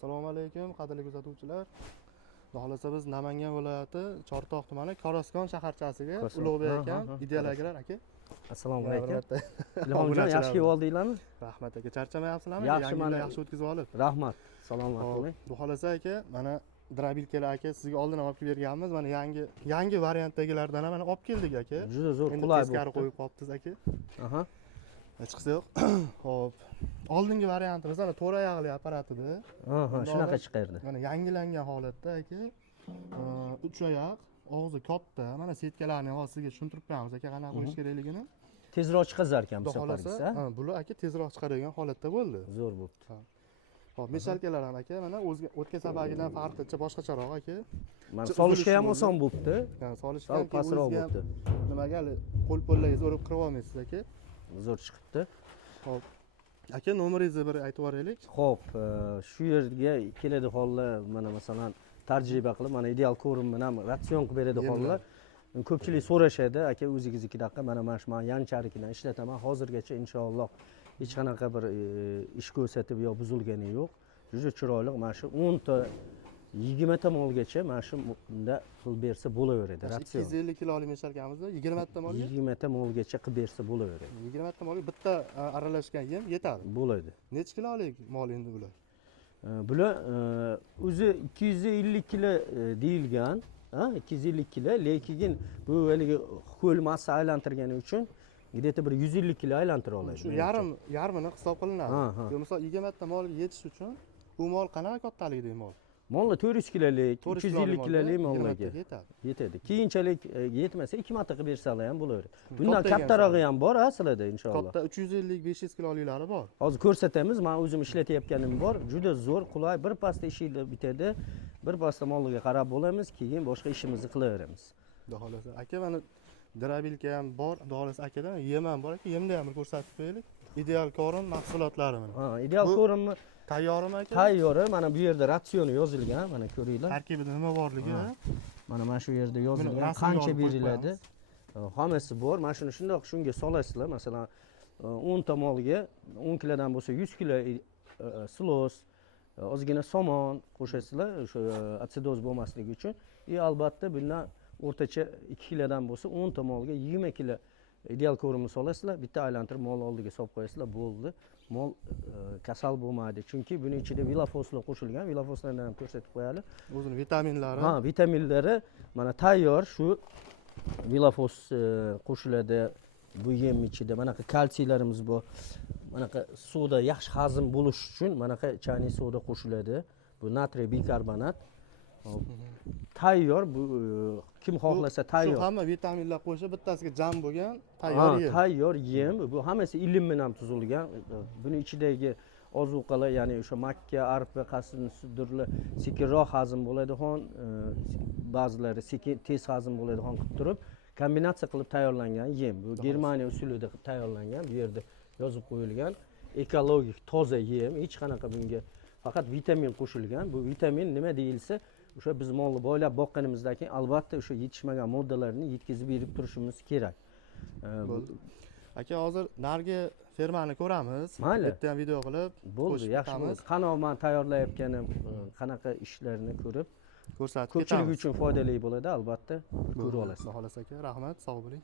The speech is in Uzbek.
Assalomu alaykum, qadrli kuzatuvchilar. Xohlasa biz Namangan viloyati Chortoq tumani Koroskon shaharchasiga Ulug'bek akam, idealaklar aka. Assalomu alaykum. Ilhomjon, yaxshi kelib oldinglarmi? Rahmat aka, charchamayapsizlarmi? Yaxshi, mana yaxshi o'tkazib olib. Rahmat. Salomat bo'ling. Xohlasa aka, mana Drabilkalar aka sizga oldin olib kelib berganmiz. Mana yangi variantdagilardan ham mana olib keldik aka. Juda zo'r, Endi qulay teskari qo'yib qo'yibsiz aka. Aha. Chiqsa yo'q. Xo'p. Oldingi variantimiz mana to'rt oyoqli apparatida. Aha, shunaqa chiqardi. Mana yangilangan holatda aka. 3 oyoq, og'zi katta. Mana setkalarni hozir sizga tushuntirib qo'yamiz aka, qanaqa qo'yish kerakligini. Tezroq chiqazar ekan bu safargis, ha? Bular aka tezroq chiqaradigan holatda bo'ldi. Zo'r bo'libdi. Xo'p, meshalkalar ham aka mana o'tgan safargidan farqicha boshqacharoq aka. Mana solishga ham oson bo'libdi. Solishga ham pastroq bo'libdi. Nimaga qo'l-qo'llaringizni urib kirib olmaysiz aka. Zo'r chiqibdi. Xo'p. Aka, nomeringizni bir aytib yuboraylik. Xo'p, shu yerga keladi hollar, mana masalan tajriba qilib, mana ideal ko'rim bilan ratsion qilib beradi hollar. Ko'pchilik so'rashadi, aka o'zingiznikidaqa mana shu yancharikidan ishlataman. Hozirgacha inshaalloh hech qanaqa bir ish ko'rsatib yo buzilgani yo'q. Juda chiroyli, mana shu 10 ta 20 ta molgacha mana shu bunda qilib bersa bo'laveradi. Ratsion 250 kilolik meshalkamizda 20 ta molga 20 ta molgacha qilib bersa bo'laveradi. 20 ta molga bitta aralashgan yem yetadi. Bo'ladi. Necha kilolik mol endi bular? Bular o'zi 250 kilo deyilgan, 250 kilo, lekin bu haligi ho'l massa aylantirgani uchun где-то bir 150 kilo aylantira oladi. Shu yarmini hisob qilinadi. Misol 20 ta molga yetish uchun bu mol qanaqa kattalikdagi mol? Mollar 400 kilolik, 250 kilolik mollarga yetadi. Keyinchalik yetmasa 2 marta qilib bersalar ham bo'laveradi. Bundan kattarog'i ham bor aslida inshaalloh. Katta 350-500 kiloliklari bor. Hozir ko'rsatamiz. Men o'zim ishlatayotganim bor. Juda zo'r, qulay, bir pasda ishinglar bitadi. Bir pasda mollarga qarab bo'lamiz, keyin boshqa ishimizni qilaveramiz. Xudo xolasa. Aka, mana Drabilka ham bor, Xudo xolasa akadan yem ham bor aka. Yemni ham ko'rsatib qo'yaylik. Ideal ko'rim mahsulotlari mana. Ideal ko'rimni tayyormi aka? Tayyori. Mana bu yerda ratsioni yozilgan, mana ko'ringlar. Tarkibida nima borligi? Mana shu yerda yozilgan, qancha beriladi. Hammasi bor. Mana shuni shundoq shunga solasizlar. Masalan, 10 ta molga 10 kilodan bo'lsa 100 kilo silos, ozgina somon qo'shasizlar, o'sha atsidoz bo'lmasligi uchun. Albatta bundan o'rtacha 2 kilodan bo'lsa 10 ta molga 20 kilo ideal ko'rimni solasizlar, bitta aylantirib mol oldiga solib qo'yasizlar, bo'ldi. Mol kasal bo'lmaydi. Chunki buning ichida vilafoslar qo'shilgan. Vilafoslarni ham ko'rsatib qo'yadi. O'zining vitaminlari. Vitaminlari mana tayyor, shu vilafos qo'shiladi bu yem ichida. Manaqa kalsiylarimiz bor. Manaqa suvda yaxshi hazm bo'lish uchun manaqa chayniy suvda qo'shiladi. Bu natriy bikarbonat. Tayyor, bu kim xohlasa tayyor. Shu hamma vitaminlar qo'shib bittasiga jam bo'lgan tayyor yem. Tayyor yem. Bu hammasi ilm bilan tuzilgan. Buning ichidagi ozuqalar, ya'ni o'sha makka, arpa, qasin, sudurlar sekinroq hazm bo'ladigan, ba'zilari sekin tez hazm bo'ladigan qilib turib, kombinatsiya qilib tayyorlangan yem. Bu Germaniya usulida tayyorlangan, bu yerda yozib qo'yilgan ekologik toza yem, hech qanaqa bunga faqat vitamin qo'shilgan. Bu vitamin nima deyilsa, o'sha biz molni boylab boqqanimizdan keyin albatta o'sha yetishmagan moddalarni yetkazib berib turishimiz kerak. Bo'ldi. Aka, hozir nargi fermani ko'ramiz. Bitta ham video qilib bo'ldi, yaxshi bo'ldi. Qanov men tayyorlayotganim qanaqa ishlarni ko'rib ko'rsatib ketamiz. Ko'pchilik uchun foydali bo'ladi, albatta ko'rib olasiz. Xudo xolasa aka, rahmat, sog' bo'ling.